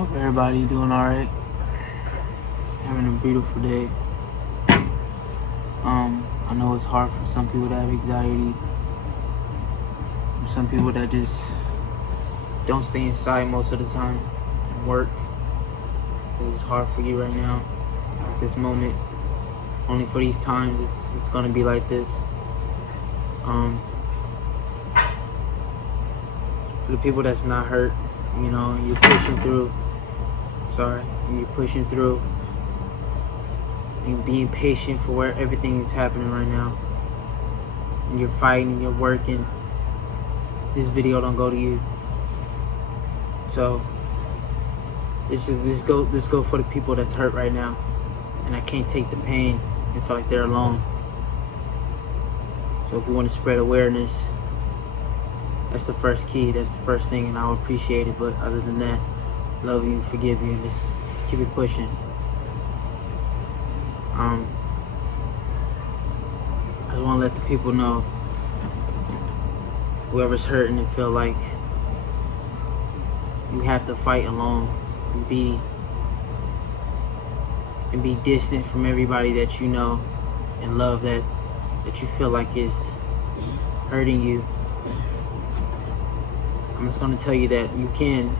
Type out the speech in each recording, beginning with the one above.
Hope everybody doing alright. Having a beautiful day. I know it's hard for some people to have anxiety. Some people that just don't stay inside most of the time and work. This is hard for you right now, at this moment. Only for these times it's gonna be like this. For the people that's not hurt, you know, you're pushing through. And you're pushing through and being patient for where everything is happening right now. And you're fighting and you're working. This video don't go to you. So let's go for the people that's hurt right now. And I can't take the pain and feel like they're alone. So if we want to spread awareness, that's the first key, that's the first thing, and I'll appreciate it. But other than that, love you, forgive you, and just keep it pushing. I just want to let the people know, whoever's hurting and feel like you have to fight alone and be distant from everybody that you know and love that you feel like is hurting you. I'm just going to tell you that you can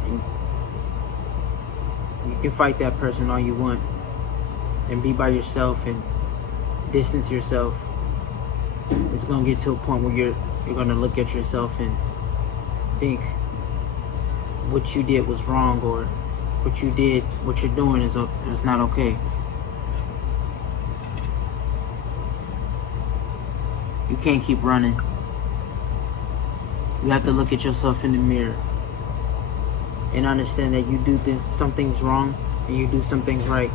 fight that person all you want and be by yourself and distance yourself. It's going to get to a point where you're going to look at yourself and think what you did was wrong, or what you're doing is not okay. You can't keep running. You have to look at yourself in the mirror and understand that you do some things wrong and you do some things right.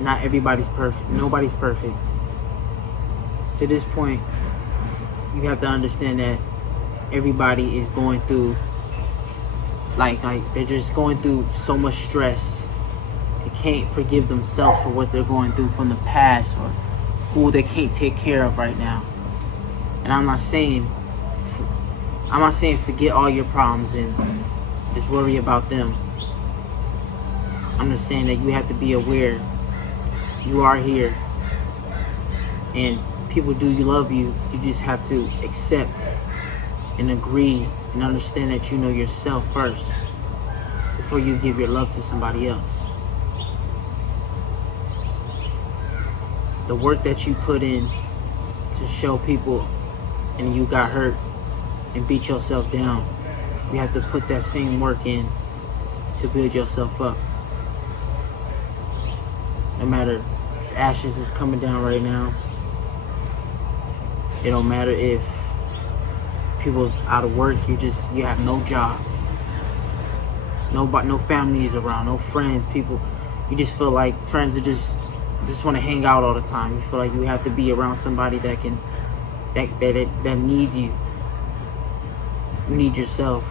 Not everybody's perfect. Nobody's perfect. To this point, you have to understand that everybody is going through, like they're just going through so much stress. They can't forgive themselves for what they're going through from the past, or who they can't take care of right now. And I'm not saying forget all your problems and just worry about them. I'm just saying that you have to be aware you are here, and people do love you. You just have to accept and agree and understand that you know yourself first before you give your love to somebody else. The work that you put in to show people and you got hurt and beat yourself down, you have to put that same work in to build yourself up. No matter if ashes is coming down right now, it don't matter if people's out of work, you have no job, no family is around, no friends, people, you just feel like friends are just want to hang out all the time. You feel like you have to be around somebody that needs you. You need yourself.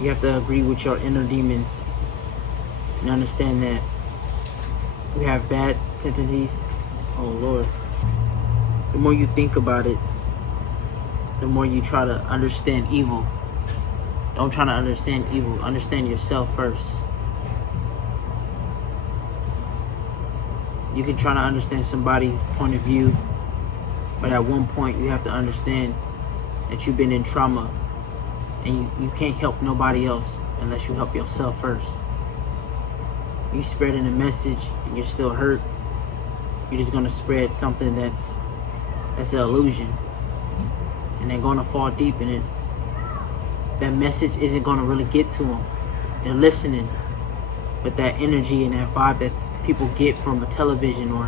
You have to agree with your inner demons and understand that you have bad tendencies. Oh Lord. The more you think about it, the more you try to understand evil. Don't try to understand evil. Understand yourself first. You can try to understand somebody's point of view, but at one point you have to understand that you've been in trauma, and you can't help nobody else unless you help yourself first. You spreading a message and you're still hurt, you're just gonna spread something that's an illusion, and they're gonna fall deep in it. That message isn't gonna really get to them. They're listening, but that energy and that vibe that people get from a television, or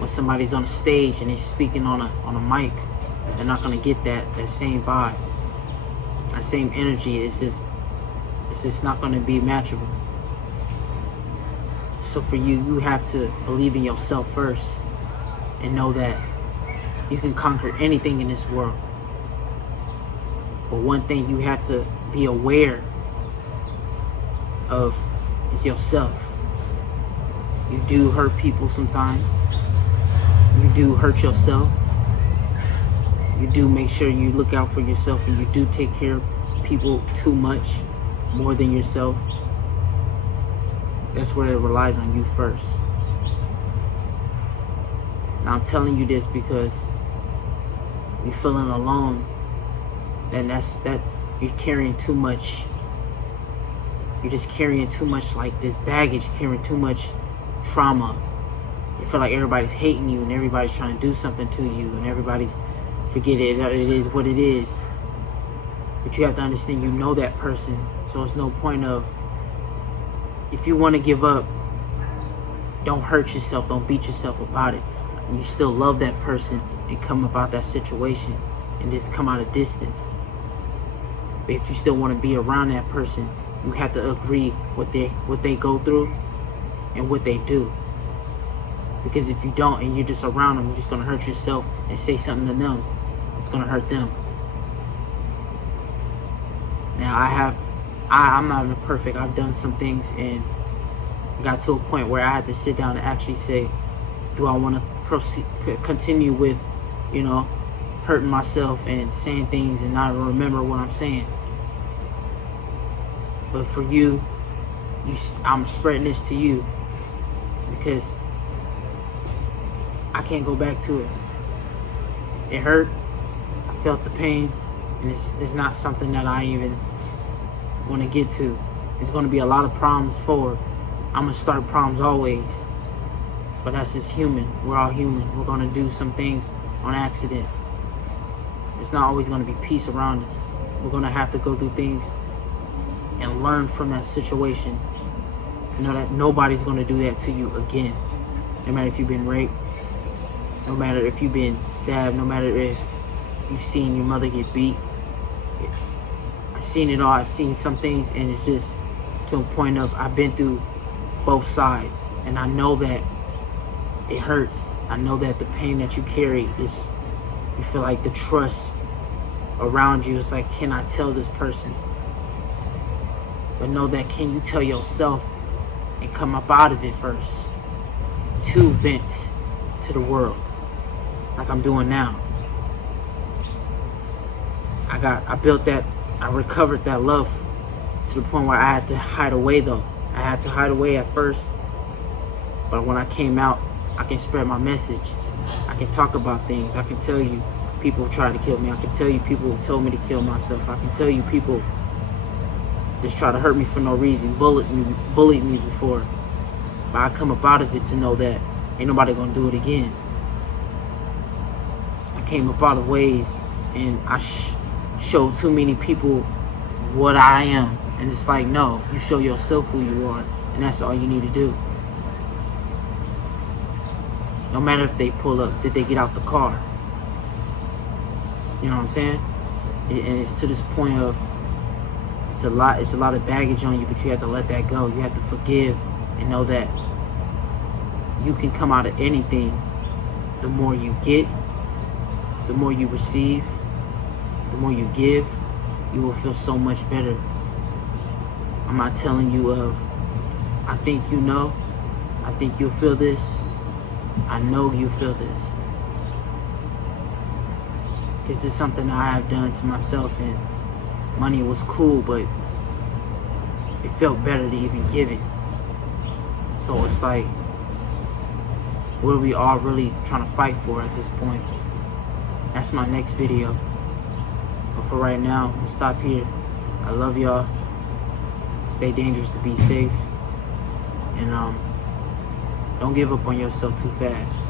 when somebody's on a stage and they're speaking on a mic, they're not gonna get that same vibe, that same energy. It's just not gonna be matchable. So for you have to believe in yourself first and know that you can conquer anything in this world. But one thing you have to be aware of is yourself. You do hurt people sometimes. You do hurt yourself. You do make sure you look out for yourself, and you do take care of people too much, more than yourself, that's where it relies on you first. Now I'm telling you this because you're feeling alone, and that you're carrying too much. You're just carrying too much, like this baggage, carrying too much trauma. You feel like everybody's hating you and everybody's trying to do something to you and everybody's, forget it, it is what it is. But you have to understand, you know that person, so it's no point of, if you want to give up, don't hurt yourself, don't beat yourself about it. You still love that person and come about that situation and just come out of distance. But if you still want to be around that person, you have to agree what they go through and what they do. Because if you don't and you're just around them, you're just going to hurt yourself and say something to them. It's going to hurt them. Now I'm not even perfect. I've done some things and got to a point where I had to sit down and actually say, do I want to continue with, hurting myself and saying things and not remember what I'm saying? But for you, I'm spreading this to you because I can't go back to it. It hurt. I felt the pain, and it's not something that I even want to get to. It's going to be a lot of problems forward. I'm going to start problems always. But that's just human. We're all human. We're going to do some things on accident. It's not always going to be peace around us. We're going to have to go through things and learn from that situation. Know that nobody's going to do that to you again. No matter if you've been raped, no matter if you've been stabbed, no matter if you've seen your mother get beat. I've seen it all. I've seen some things, and it's just to a point of, I've been through both sides, and I know that it hurts. I know that the pain that you carry is, you feel like the trust around you is like, can I tell this person? But know that, can you tell yourself and come up out of it first to vent to the world like I'm doing now? I recovered that love to the point where I had to hide away though. I had to hide away at first, but when I came out, I can spread my message. I can talk about things. I can tell you people tried to kill me. I can tell you people told me to kill myself. I can tell you people just try to hurt me for no reason, bullied me before. But I come up out of it to know that ain't nobody gonna do it again. I came up out of ways and I showed too many people what I am. And it's like, no, you show yourself who you are, and that's all you need to do. No matter if they pull up, did they get out the car? You know what I'm saying? And it's to this point of, it's a lot of baggage on you, but you have to let that go. You have to forgive and know that you can come out of anything. The more you get, the more you receive, the more you give, you will feel so much better. I'm not telling you I think you know, I think you'll feel this. I know you feel this. Because it's something I have done to myself, and money was cool, but it felt better to even give it. So it's like, what are we all really trying to fight for at this point? That's my next video. But for right now, I'm gonna stop here. I love y'all. Stay dangerous to be safe. And don't give up on yourself too fast.